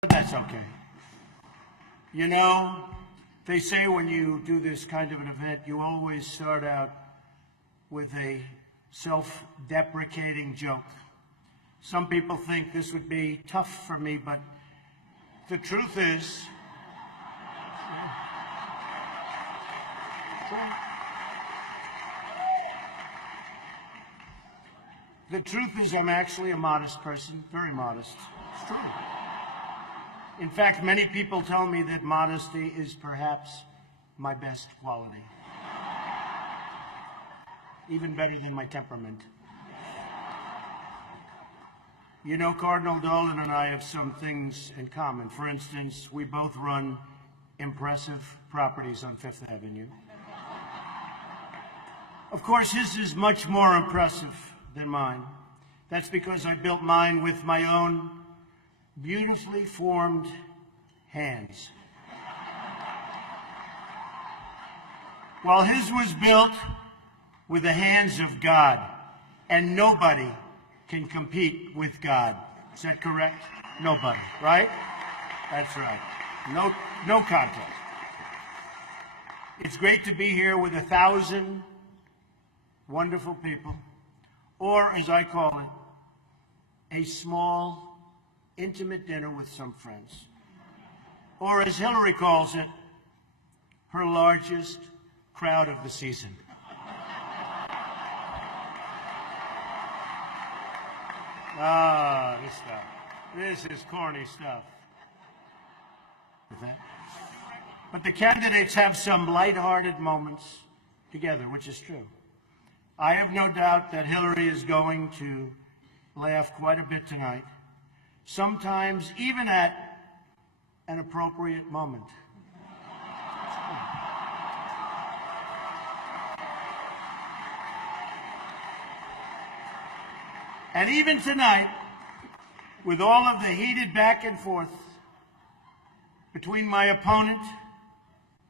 But that's okay. You know, they say when you do this kind of an event, you always start out with a self-deprecating joke. Some people think this would be tough for me, but the truth is, I'm actually a modest person, very modest. It's true. In fact, many people tell me that modesty is perhaps my best quality. Even better than my temperament. You know, Cardinal Dolan and I have some things in common. For instance, we both run impressive properties on Fifth Avenue. Of course, his is much more impressive than mine. That's because I built mine with my own beautifully formed hands. While his was built with the hands of God, and nobody can compete with God. Is that correct? Nobody, right? That's right. No contest. It's great to be here with 1,000 wonderful people, or as I call it, a small, intimate dinner with some friends. Or as Hillary calls it, her largest crowd of the season. Ah, this stuff. This is corny stuff. But the candidates have some lighthearted moments together, which is true. I have no doubt that Hillary is going to laugh quite a bit tonight, sometimes even at an appropriate moment. And even tonight, with all of the heated back and forth between my opponent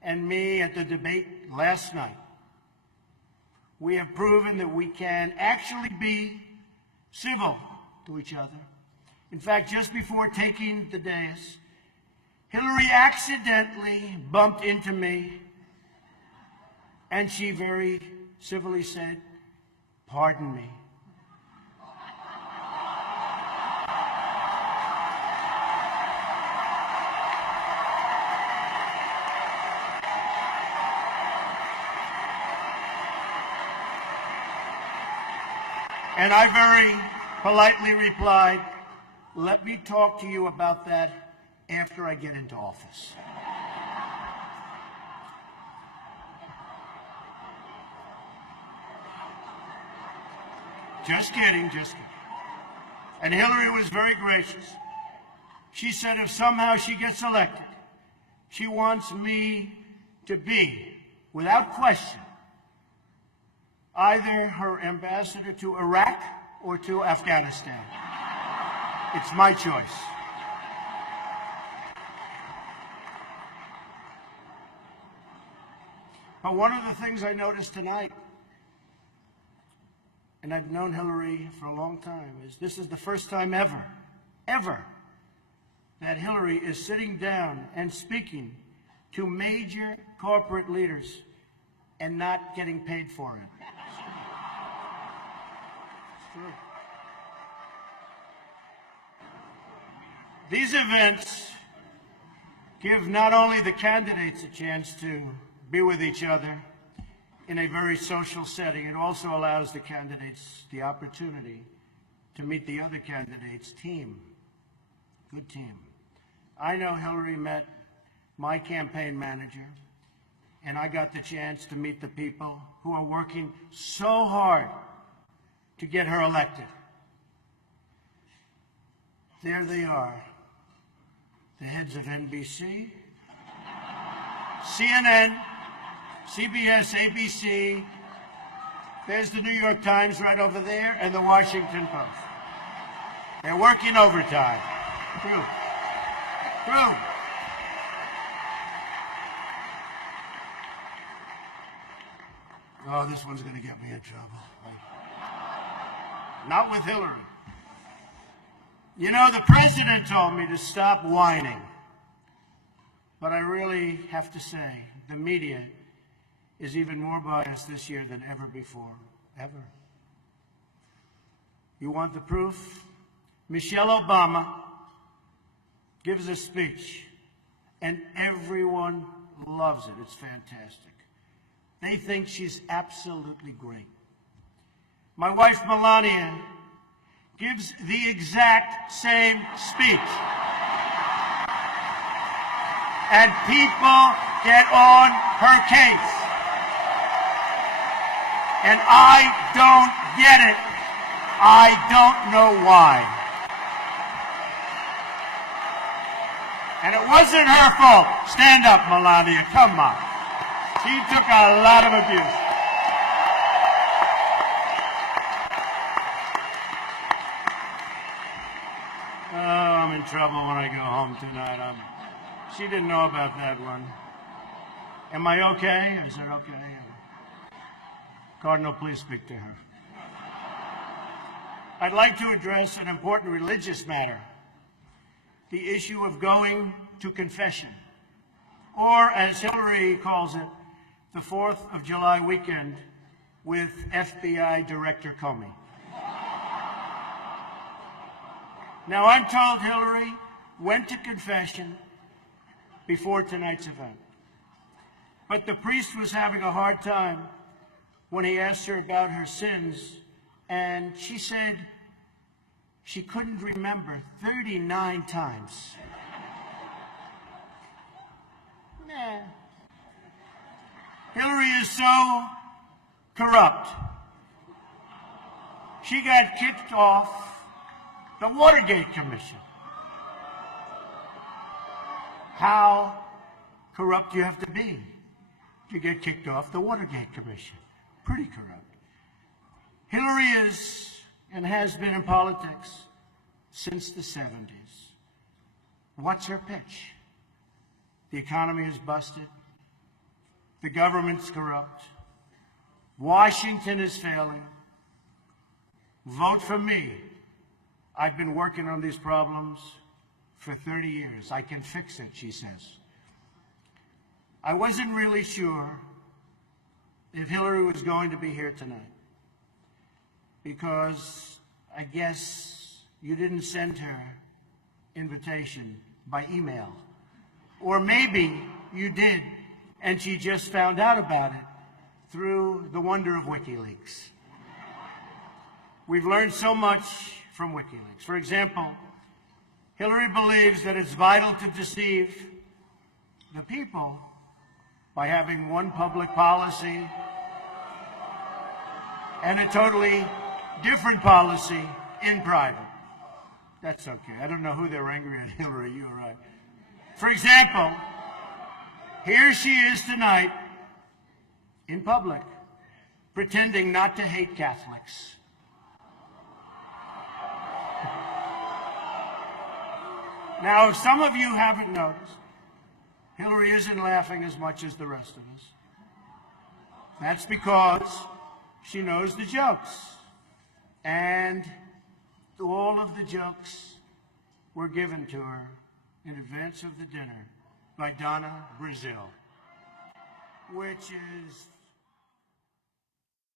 and me at the debate last night, we have proven that we can actually be civil to each other. In fact, just before taking the dais, Hillary accidentally bumped into me, and she very civilly said, "Pardon me." And I very politely replied, "Let me talk to you about that after I get into office." Just kidding, just kidding. And Hillary was very gracious. She said if somehow she gets elected, she wants me to be, without question, either her ambassador to Iraq or to Afghanistan. It's my choice. But one of the things I noticed tonight, and I've known Hillary for a long time, is this is the first time ever, that Hillary is sitting down and speaking to major corporate leaders and not getting paid for it. True. These events give not only the candidates a chance to be with each other in a very social setting, it also allows the candidates the opportunity to meet the other candidates' team. Good team. I know Hillary met my campaign manager, and I got the chance to meet the people who are working so hard to get her elected. There they are, the heads of NBC, CNN, CBS, ABC, there's the New York Times right over there, and the Washington Post. They're working overtime. True. True. Oh, this one's going to get me in trouble. Not with Hillary. You know, the president told me to stop whining. But I really have to say, the media is even more biased this year than ever before. Ever. You want the proof? Michelle Obama gives a speech, and everyone loves it. It's fantastic. They think she's absolutely great. My wife, Melania, gives the exact same speech. And people get on her case. And I don't get it. I don't know why. And it wasn't her fault. Stand up, Melania. Come on. She took a lot of abuse. Oh, I'm in trouble when I go home tonight. She didn't know about that one. Am I okay? Is it okay? Cardinal, please speak to her. I'd like to address an important religious matter, the issue of going to confession, or as Hillary calls it, the 4th of July weekend with FBI Director Comey. Now, I'm told Hillary went to confession before tonight's event, but the priest was having a hard time when he asked her about her sins, and she said she couldn't remember 39 times. Nah. Hillary is so corrupt. She got kicked off the Watergate Commission. How corrupt do you have to be to get kicked off the Watergate Commission? Pretty corrupt. Hillary is and has been in politics since the 70s. What's her pitch? The economy is busted. The government's corrupt. Washington is failing. Vote for me. I've been working on these problems for 30 years. I can fix it, she says. I wasn't really sure if Hillary was going to be here tonight, because I guess you didn't send her invitation by email. Or maybe you did, and she just found out about it through the wonder of WikiLeaks. We've learned so much from WikiLeaks. For example, Hillary believes that it's vital to deceive the people by having one public policy and a totally different policy in private. That's okay. I don't know who they're angry at, Hillary. You're right. For example, here she is tonight in public, pretending not to hate Catholics. Now, if some of you haven't noticed, Hillary isn't laughing as much as the rest of us. That's because she knows the jokes. And all of the jokes were given to her in advance of the dinner by Donna Brazil, which is